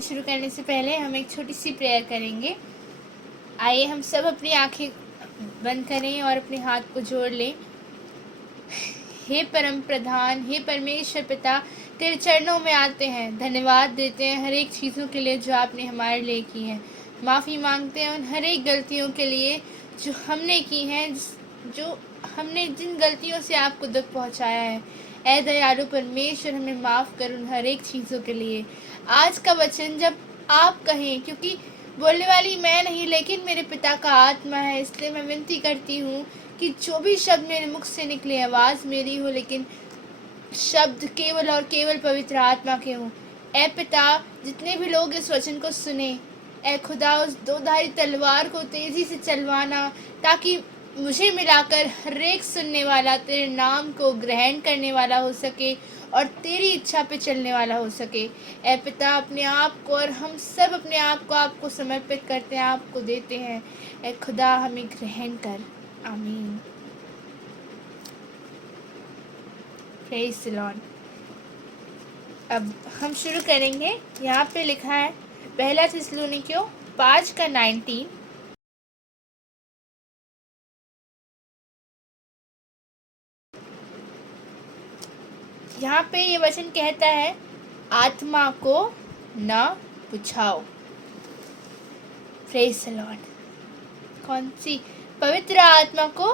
शुरू करने से पहले हम एक छोटी सी प्रेयर करेंगे। आइए हम सब अपनी आंखें बंद करें और अपने हाथ को जोड़ लें। हे परम प्रधान, हे परमेश्वर पिता, तेरे चरणों में आते हैं, धन्यवाद देते हैं हर एक चीज़ों के लिए जो आपने हमारे लिए की है। माफ़ी मांगते हैं उन हर एक गलतियों के लिए जो हमने की हैं, जो हमने जिन गलतियों से आपको दुख पहुंचाया है। ऐ दयालु परमेश्वर, हमें माफ़ कर उन हर एक चीज़ों के लिए। आज का वचन जब आप कहें, क्योंकि बोलने वाली मैं नहीं लेकिन मेरे पिता का आत्मा है, इसलिए मैं विनती करती हूँ कि जो भी शब्द मेरे मुख से निकले आवाज़ मेरी हो, लेकिन शब्द केवल और केवल पवित्र आत्मा के हों। ऐ पिता, जितने भी लोग इस वचन को सुने, ऐ खुदा उस दोधारी तलवार को तेज़ी से चलवाना, ताकि मुझे मिलाकर हर एक सुनने वाला तेरे नाम को ग्रहण करने वाला हो सके और तेरी इच्छा पे चलने वाला हो सके। ऐ पिता, अपने आप को और हम सब अपने आप को आपको समर्पित करते हैं, आपको देते हैं। ऐ खुदा, हमें ग्रहण कर। आमीन। Praise the Lord. अब हम शुरू करेंगे। यहाँ पे लिखा है पहला थिस्सलुनीकियों 5:19। यहाँ पे ये वचन कहता है, आत्मा को न बुझाओ। Praise the Lord. कौन सी? पवित्र आत्मा को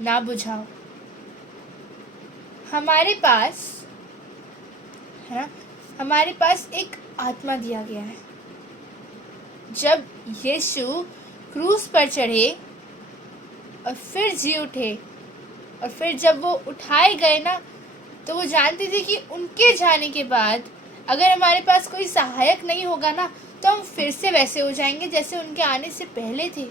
ना बुझाओ। हमारे पास है ना, हमारे पास एक आत्मा दिया गया है। जब यीशु क्रूस पर चढ़े और फिर जी उठे, और फिर जब वो उठाए गए ना, तो वो जानते थे कि उनके जाने के बाद अगर हमारे पास कोई सहायक नहीं होगा ना, तो हम फिर से वैसे हो जाएंगे जैसे उनके आने से पहले थे।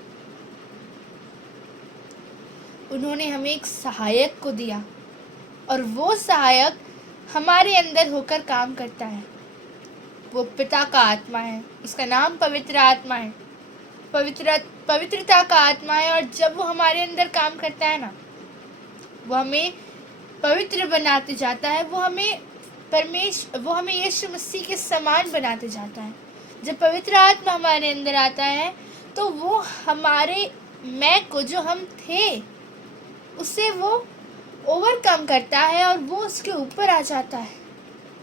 उन्होंने हमें एक सहायक को दिया और वो सहायक हमारे अंदर होकर काम करता है। वो पिता का आत्मा है, उसका नाम पवित्र आत्मा है, पवित्रता का आत्मा है। और जब वो हमारे अंदर काम करता है ना, वो हमें पवित्र बनाते जाता है, वो हमें यीशु मसीह के समान बनाते जाता है। जब पवित्र आत्मा हमारे अंदर आता है तो वो हमारे मैं को, जो हम थे, उससे वो ओवरकम करता है और वो उसके ऊपर आ जाता है।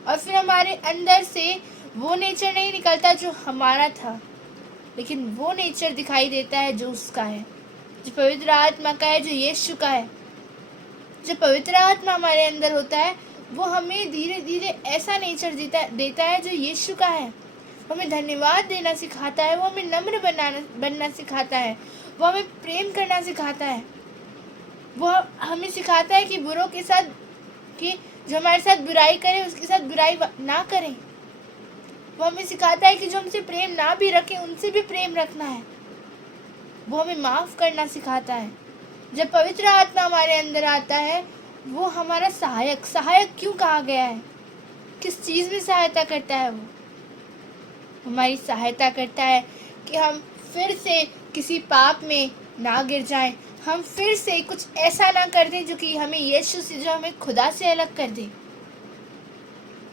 और फिर हमारे अंदर से वो नेचर नहीं निकलता जो हमारा था, लेकिन वो नेचर दिखाई देता है जो उसका है, जो पवित्र आत्मा का है, जो यीशु का है। जब पवित्र आत्मा हमारे अंदर होता है, वो हमें धीरे धीरे ऐसा नेचर देता है जो यीशु का है। वो हमें धन्यवाद देना सिखाता है, वो हमें नम्र बनना सिखाता है, वो हमें प्रेम करना सिखाता है। वो हमें सिखाता है कि बुरों के साथ, कि जो हमारे साथ बुराई करे उसके साथ बुराई ना करें। वो हमें सिखाता है कि जो हमसे प्रेम ना भी रखें उनसे भी प्रेम रखना है। वो हमें माफ़ करना सिखाता है। जब पवित्र आत्मा हमारे अंदर आता है, वो हमारा सहायक क्यों कहा गया है? किस चीज़ में सहायता करता है? वो हमारी सहायता करता है कि हम फिर से किसी पाप में ना गिर जाएं, हम फिर से कुछ ऐसा ना कर दें जो कि हमें यीशु से, जो हमें खुदा से अलग कर दे।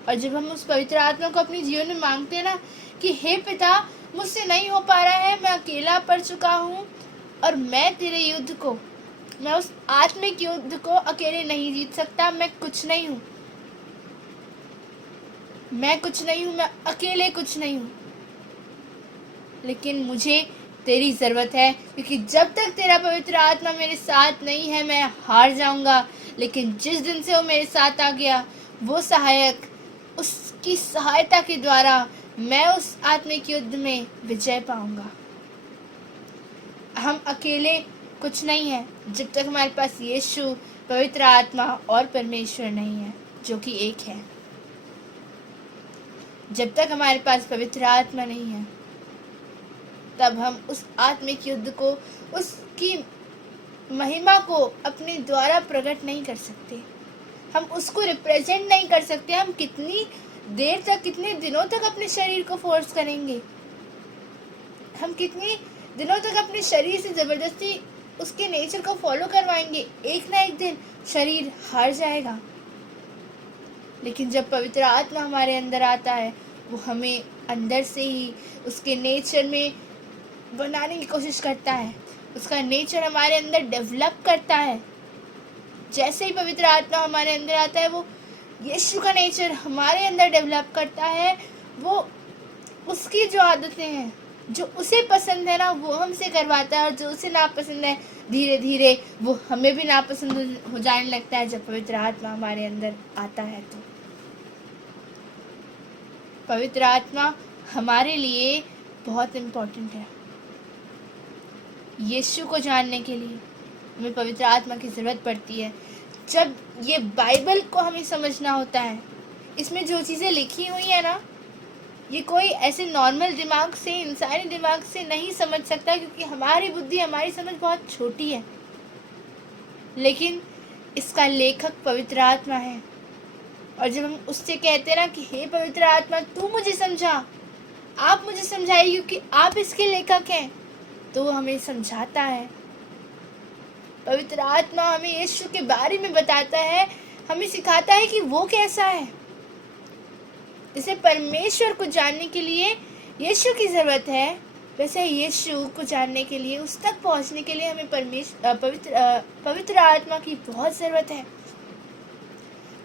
और जब हम उस पवित्र आत्मा को अपने जीवन में मांगते हैं ना, कि हे पिता, मुझसे नहीं हो पा रहा है, मैं अकेला पड़ चुका हूँ और मैं तेरे युद्ध को, मैं उस आत्मिक युद्ध को अकेले नहीं जीत सकता। मैं कुछ नहीं हूँ, मैं अकेले कुछ नहीं हूँ, लेकिन मुझे तेरी ज़रूरत है, क्योंकि जब तक तेरा पवित्र आत्मा मेरे साथ नहीं है मैं हार जाऊंगा। लेकिन जिस दिन से वो मेरे साथ आ गया, वो सहायक, उसकी सहायता के द्वारा मैं उस आत्मिक युद्ध में विजय पाऊंगा। हम अकेले कुछ नहीं है जब तक हमारे पास यीशु, पवित्र आत्मा और परमेश्वर नहीं है जो कि एक है। जब तक हमारे पास पवित्र आत्मा नहीं है तब हम उस आत्मिक युद्ध को, उसकी महिमा को अपने द्वारा प्रकट नहीं कर सकते। हम उसको रिप्रेजेंट नहीं कर सकते। हम कितनी देर तक, कितने दिनों तक अपने शरीर को फोर्स करेंगे? हम कितने दिनों तक अपने शरीर से ज़बरदस्ती उसके नेचर को फॉलो करवाएंगे? एक ना एक दिन शरीर हार जाएगा। लेकिन जब पवित्र आत्मा हमारे अंदर आता है, वो हमें अंदर से ही उसके नेचर में बनाने की कोशिश करता है। उसका नेचर हमारे अंदर डेवलप करता है। जैसे ही पवित्र आत्मा हमारे अंदर आता है, वो यीशु का नेचर हमारे अंदर डेवलप करता है। वो उसकी जो आदतें हैं, जो उसे पसंद है ना, वो हमसे करवाता है, और जो उसे नापसंद है धीरे धीरे वो हमें भी नापसंद हो जाने लगता है जब पवित्र आत्मा हमारे अंदर आता है। तो पवित्र आत्मा हमारे लिए बहुत इम्पोर्टेंट है। यीशु को जानने के लिए हमें पवित्र आत्मा की ज़रूरत पड़ती है। जब ये बाइबल को हमें समझना होता है, इसमें जो चीज़ें लिखी हुई है ना, ये कोई ऐसे नॉर्मल दिमाग से, इंसानी दिमाग से नहीं समझ सकता, क्योंकि हमारी बुद्धि, हमारी समझ बहुत छोटी है। लेकिन इसका लेखक पवित्र आत्मा है। और जब हम उससे कहते हैं ना कि हे पवित्र आत्मा, तू मुझे समझा, आप मुझे समझाइए क्योंकि आप इसके लेखक हैं, तो वो हमें समझाता है। पवित्र आत्मा हमें यीशु के बारे में बताता है, हमें सिखाता है कि वो कैसा है। इसे परमेश्वर को जानने के लिए यीशु की ज़रूरत है, वैसे यीशु को जानने के लिए, उस तक पहुंचने के लिए हमें पवित्र आत्मा की बहुत ज़रूरत है।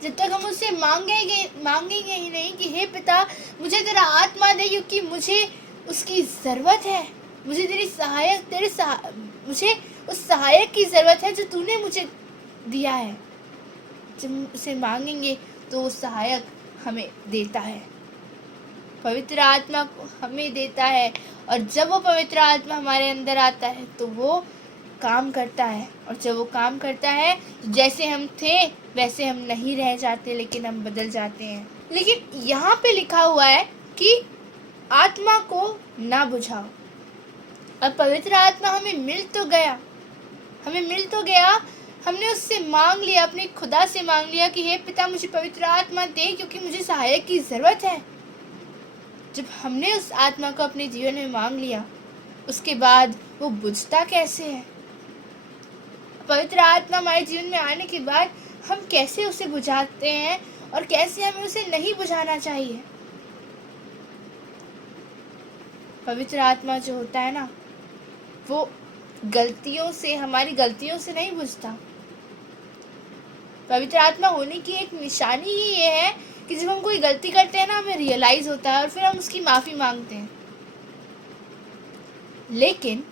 जब तक हम उससे मांगेंगे ही नहीं कि हे पिता, मुझे तेरा आत्मा दे, क्योंकि मुझे उसकी ज़रूरत है। मुझे मुझे उस सहायक की ज़रूरत है जो तूने मुझे दिया है। जब उसे मांगेंगे तो वो सहायक हमें देता है, पवित्र आत्मा को हमें देता है। और जब वो पवित्र आत्मा हमारे अंदर आता है तो वो काम करता है। और जब वो काम करता है, जैसे हम थे वैसे हम नहीं रह जाते, लेकिन हम बदल जाते हैं। लेकिन यहाँ पे लिखा हुआ है कि आत्मा को ना बुझाओ। और पवित्र आत्मा हमें मिल तो गया, हमने उससे मांग लिया, अपने खुदा से मांग लिया कि हे पिता, मुझे पवित्र आत्मा दे, क्योंकि मुझे सहायक की ज़रूरत है। जब हमने उस आत्मा को अपने जीवन में मांग लिया, उसके बाद वो बुझता कैसे है? पवित्र आत्मा हमारे जीवन में आने के बाद हम कैसे उसे बुझाते हैं और कैसे हमें उसे नहीं बुझाना चाहिए? पवित्र आत्मा जो होता है ना, वो हमारी गलतियों से नहीं बुझता। पवित्र आत्मा होने की एक निशानी ही ये है कि जब हम कोई गलती करते हैं ना, हमें रियलाइज होता है और फिर हम उसकी माफ़ी मांगते हैं। लेकिन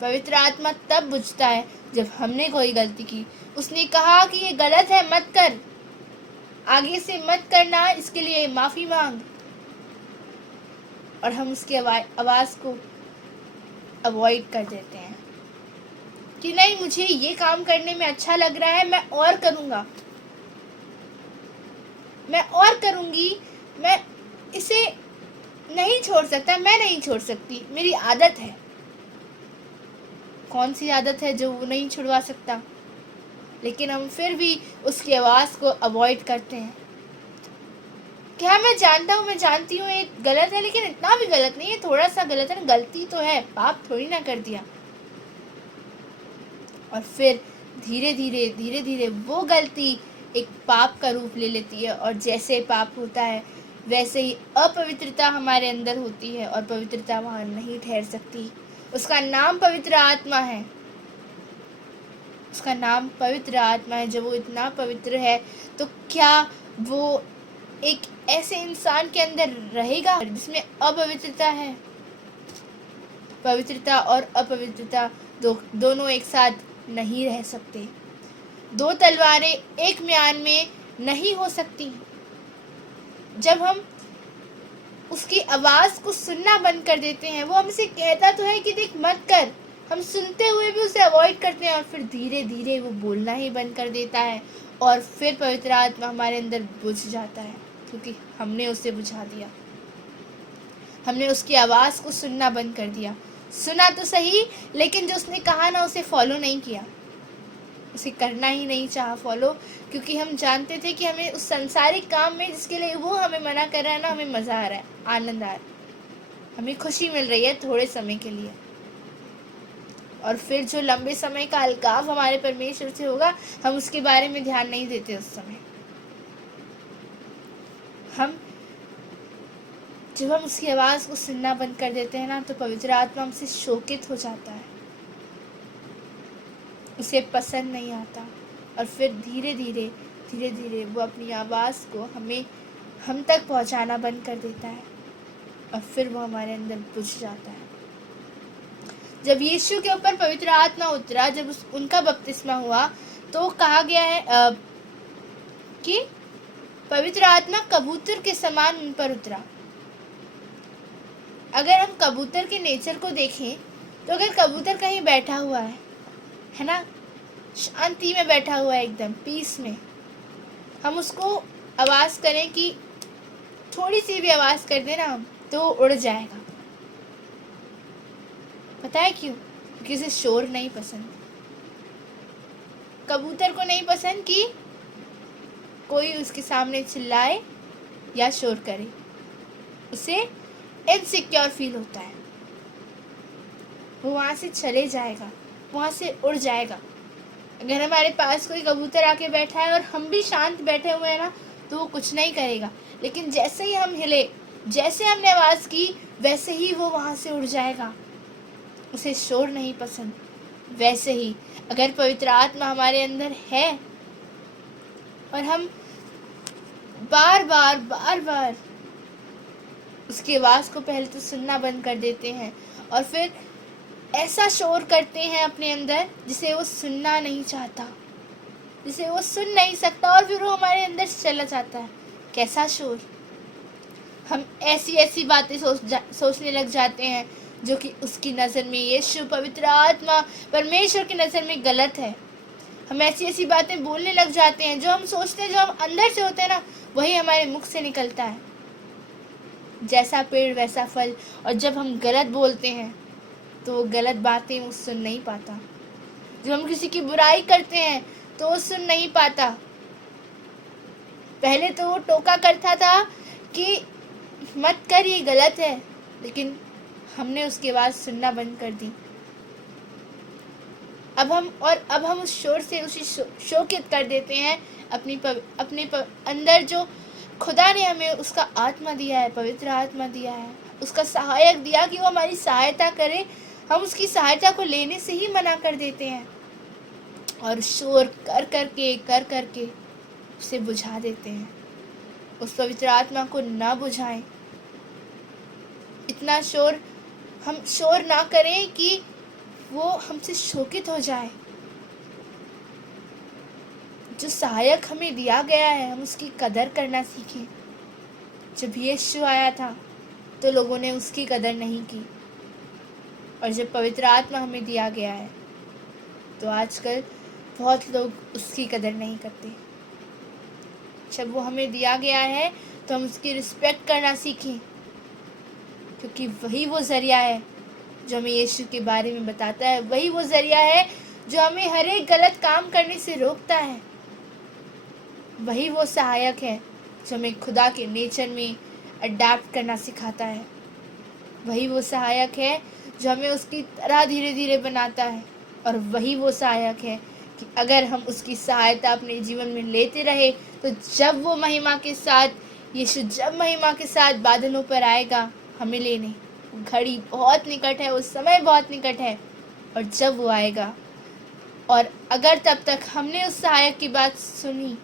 पवित्र आत्मा तब बुझता है जब हमने कोई गलती की, उसने कहा कि ये गलत है, मत कर, आगे से मत करना, इसके लिए माफ़ी मांग, और हम उसकी आवाज़ को अवॉइड कर देते हैं कि नहीं, मुझे ये काम करने में अच्छा लग रहा है, मैं और करूँगा, मैं और करूँगी, मैं इसे नहीं छोड़ सकता, मैं नहीं छोड़ सकती, मेरी आदत है। कौन सी आदत है जो वो नहीं छुड़वा सकता? लेकिन हम फिर भी उसकी आवाज़ को अवॉइड करते हैं। क्या मैं जानती हूँ ये गलत है, लेकिन इतना भी गलत नहीं है, थोड़ा सा गलत है ना, गलती तो है, पाप थोड़ी ना कर दिया। और फिर धीरे धीरे वो गलती एक पाप का रूप ले लेती है, और जैसे पाप होता है वैसे ही अपवित्रता हमारे अंदर होती है, और पवित्रता वहाँ नहीं ठहर सकती। उसका नाम पवित्र आत्मा है, उसका नाम पवित्र आत्मा है। जब वो इतना पवित्र है तो क्या वो एक ऐसे इंसान के अंदर रहेगा जिसमें अपवित्रता है? पवित्रता और अपवित्रता दोनों एक साथ नहीं रह सकते। दो तलवारें एक म्यान में नहीं हो सकती। जब हम उसकी आवाज़ को सुनना बंद कर देते हैं, वो हमसे कहता तो है कि देख मत कर, हम सुनते हुए भी उसे अवॉइड करते हैं और फिर धीरे धीरे वो बोलना ही बंद कर देता है और फिर पवित्र आत्मा हमारे अंदर बुझ जाता है, क्योंकि हमने उसे बुझा दिया। हमने उसकी आवाज़ को सुनना बंद कर दिया। सुना तो सही, लेकिन जो उसने कहा ना उसे फॉलो नहीं किया, उसे करना ही नहीं चाहा फॉलो, क्योंकि हम जानते थे कि हमें उस संसारिक काम में जिसके लिए वो हमें मना कर रहा है ना, हमें मज़ा आ रहा है, आनंद आ रहा है, हमें खुशी मिल रही है थोड़े समय के लिए, और फिर जो लंबे समय का अलगाव हमारे परमेश्वर से होगा, हम उसके बारे में ध्यान नहीं देते। उस समय जब हम उसकी आवाज़ को सुनना बंद कर देते हैं ना, तो पवित्र आत्मा हमसे शोकित हो जाता है, उसे पसंद नहीं आता, और फिर धीरे धीरे वो अपनी आवाज़ को हम तक पहुंचाना बंद कर देता है, और फिर वो हमारे अंदर बुझ जाता है। जब यीशु के ऊपर पवित्र आत्मा उतरा, जब उनका बपतिस्मा हुआ, तो कहा गया है कि पवित्र आत्मा कबूतर के समान उन पर उतरा। अगर हम कबूतर के नेचर को देखें, तो अगर कबूतर कहीं बैठा हुआ है ना, शांति में बैठा हुआ है, एकदम पीस में, हम उसको आवाज़ करें कि थोड़ी सी भी आवाज़ कर देना, तो उड़ जाएगा। पता है क्यों? क्योंकि उसे शोर नहीं पसंद। कबूतर को नहीं पसंद कि कोई उसके सामने चिल्लाए या शोर करे, उसे इनसिक्योर फील होता है, वो वहाँ से चले जाएगा, वहाँ से उड़ जाएगा। अगर हमारे पास कोई कबूतर आके बैठा है और हम भी शांत बैठे हुए हैं ना, तो वो कुछ नहीं करेगा, लेकिन जैसे ही हम हिले, जैसे हमने आवाज़ की, वैसे ही वो वहाँ से उड़ जाएगा, उसे शोर नहीं पसंद। वैसे ही अगर पवित्र आत्मा हमारे अंदर है और हम बार बार उसकी आवाज़ को पहले तो सुनना बंद कर देते हैं, और फिर ऐसा शोर करते हैं अपने अंदर जिसे वो सुनना नहीं चाहता, जिसे वो सुन नहीं सकता, और फिर वो हमारे अंदर चला जाता है। कैसा शोर! हम ऐसी बातें सोचने लग जाते हैं जो कि उसकी नज़र में, यीशु पवित्र आत्मा परमेश्वर की नज़र में गलत है। हम ऐसी बातें बोलने लग जाते हैं, जो हम सोचते हैं, जो हम अंदर से होते हैं ना, वही हमारे मुख से निकलता है। जैसा पेड़ वैसा फल। और जब हम गलत बोलते हैं तो गलत बातें वो सुन नहीं पाता। जब हम किसी की बुराई करते हैं तो वो सुन नहीं पाता। पहले तो वो टोका करता था कि मत कर, ये गलत है, लेकिन हमने उसकी आवाज़ सुनना बंद कर दी। अब हम उस शोर से उसे शोकित कर देते हैं। अपने अंदर जो खुदा ने हमें उसका आत्मा दिया है, पवित्र आत्मा दिया है, उसका सहायक दिया कि वो हमारी सहायता करे, हम उसकी सहायता को लेने से ही मना कर देते हैं और शोर कर करके उसे बुझा देते हैं। उस पवित्र आत्मा को ना बुझाएं। इतना हम शोर ना करें कि वो हमसे शोकित हो जाए। जो सहायक हमें दिया गया है, हम उसकी कदर करना सीखें। जब यीशु आया था तो लोगों ने उसकी कदर नहीं की, और जब पवित्र आत्मा हमें दिया गया है तो आजकल बहुत लोग उसकी कदर नहीं करते। जब वो हमें दिया गया है तो हम उसकी रिस्पेक्ट करना सीखें, क्योंकि वही वो ज़रिया है जो हमें यीशु के बारे में बताता है। वही वो ज़रिया है जो हमें हर एक गलत काम करने से रोकता है। वही वो सहायक है जो हमें खुदा के नेचर में अडैप्ट करना सिखाता है। वही वो सहायक है जो हमें उसकी तरह धीरे धीरे बनाता है। और वही वो सहायक है कि अगर हम उसकी सहायता अपने जीवन में लेते रहे, तो जब वो महिमा के साथ, यीशु जब महिमा के साथ बादलों पर आएगा हमें लेने, घड़ी बहुत निकट है, उस समय बहुत निकट है। और जब वो आएगा, और अगर तब तक हमने उस सहायक की बात सुनी,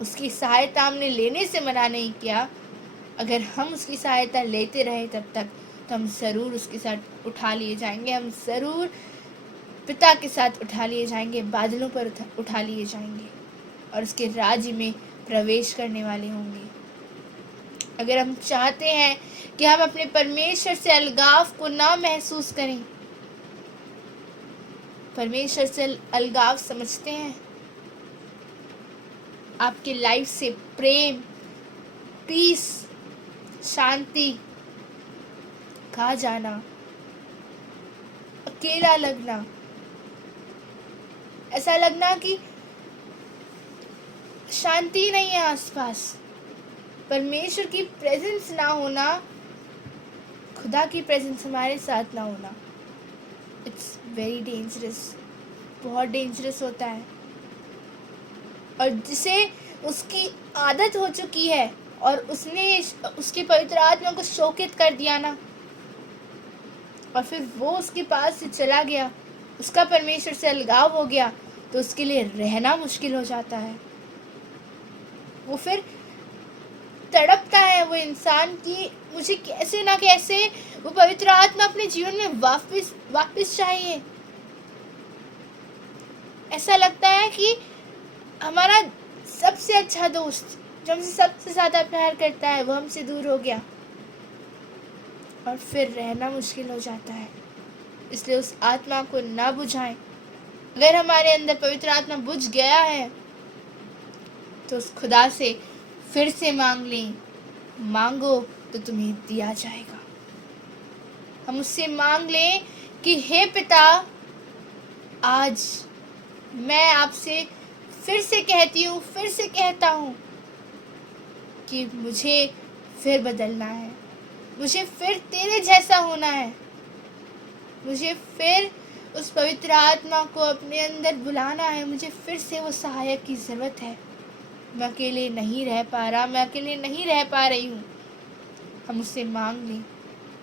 उसकी सहायता हमने लेने से मना नहीं किया, अगर हम उसकी सहायता लेते रहे तब तक, तो हम ज़रूर उसके साथ उठा लिए जाएंगे। हम ज़रूर पिता के साथ उठा लिए जाएंगे, बादलों पर उठा लिए जाएंगे और उसके राज्य में प्रवेश करने वाले होंगे। अगर हम चाहते हैं कि हम अपने परमेश्वर से अलगाव को ना महसूस करें, परमेश्वर से अलगाव समझते हैं? आपके लाइफ से प्रेम, पीस, शांति खा जाना, अकेला लगना, ऐसा लगना कि शांति नहीं है आसपास, परमेश्वर की प्रेजेंस ना होना, खुदा की प्रेजेंस हमारे साथ ना होना, इट्स वेरी डेंजरस, बहुत डेंजरस होता है। और जिसे उसकी आदत हो चुकी है और उसने उसके पवित्र आत्मा को शोकित कर दिया ना, और फिर वो उसके पास से चला गया, उसका परमेश्वर से अलगाव हो गया, तो उसके लिए रहना मुश्किल हो जाता है। वो फिर तड़पता है वो इंसान कि मुझे कैसे ना कैसे वो पवित्र आत्मा अपने जीवन में वापस चाहिए। ऐसा लगता है कि हमारा सबसे अच्छा दोस्त जो हमसे सबसे ज़्यादा प्यार करता है वो हमसे दूर हो गया, और फिर रहना मुश्किल हो जाता है। इसलिए उस आत्मा को ना बुझाएं। अगर हमारे अंदर पवित्र आत्मा बुझ गया है तो उस खुदा से फिर से मांग लें। मांगो तो तुम्हें दिया जाएगा। हम उससे मांग लें कि हे पिता, आज मैं आपसे फिर से कहती हूँ, फिर से कहता हूँ कि मुझे फिर बदलना है, मुझे फिर तेरे जैसा होना है, मुझे फिर उस पवित्र आत्मा को अपने अंदर बुलाना है, मुझे फिर से वो सहायक की ज़रूरत है। मैं अकेले नहीं रह पा रहा, मैं अकेले नहीं रह पा रही हूँ। हम उससे मांग लें,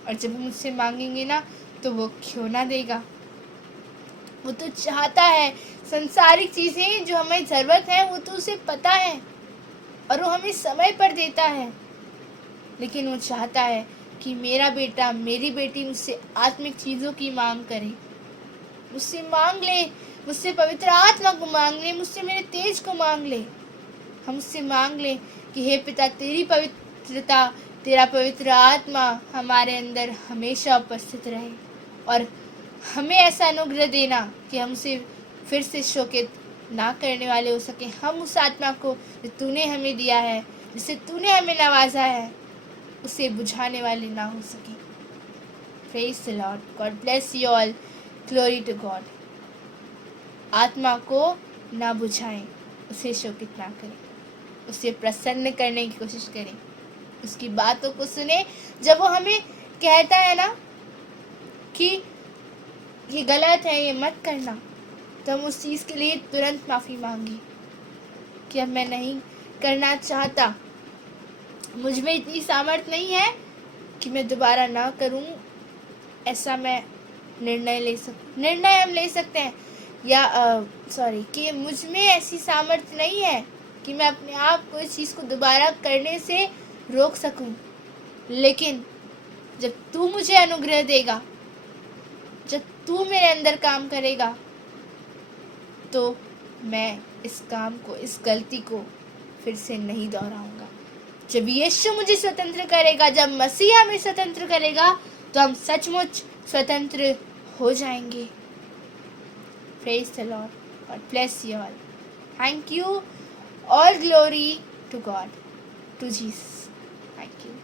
और जब हम उससे मांगेंगे ना तो वो क्यों ना देगा। वो तो चाहता है संसारिक चीज़ें जो हमें ज़रूरत है वो तो उसे पता है, और वो हमें समय पर देता है, लेकिन वो चाहता है कि मेरा बेटा, मेरी बेटी मुझसे आत्मिक चीज़ों की मांग करे, मुझसे मांग ले, मुझसे पवित्र आत्मा को मांग ले, मुझसे मेरे तेज को मांग ले। हम उससे मांग ले कि हे पिता, तेरी पवित्रता, तेरा पवित्र आत्मा हमारे अंदर हमेशा उपस्थित रहे, और हमें ऐसा अनुग्रह देना कि हम उसे फिर से शोकित ना करने वाले हो सके। हम उस आत्मा को जो तूने हमें दिया है, जिससे तूने हमें नवाजा है, उसे बुझाने वाले ना हो सके। Praise the Lord. God bless you all. Glory to God. आत्मा को ना बुझाएं, उसे शोकित ना करें, उसे प्रसन्न करने की कोशिश करें, उसकी बातों को सुने। जब वो हमें कहता है ना कि ये गलत है, ये मत करना, तो हम उस चीज़ के लिए तुरंत माफ़ी मांगे कि अब मैं नहीं करना चाहता, मुझ में इतनी सामर्थ्य नहीं है कि मैं दोबारा ना करूं। ऐसा मैं निर्णय हम ले सकते हैं, या कि मुझ में ऐसी सामर्थ्य नहीं है कि मैं अपने आप को इस चीज़ को दोबारा करने से रोक सकूं। लेकिन जब तू मुझे अनुग्रह देगा, जब तू मेरे अंदर काम करेगा, तो मैं इस काम को, इस गलती को फिर से नहीं दोहराऊंगा। जब यीशु मुझे स्वतंत्र करेगा, जब मसीहा हमें स्वतंत्र करेगा, तो हम सचमुच स्वतंत्र हो जाएंगे। Praise the Lord. God bless you all. Thank you. All glory to God, to Jesus. Thank you.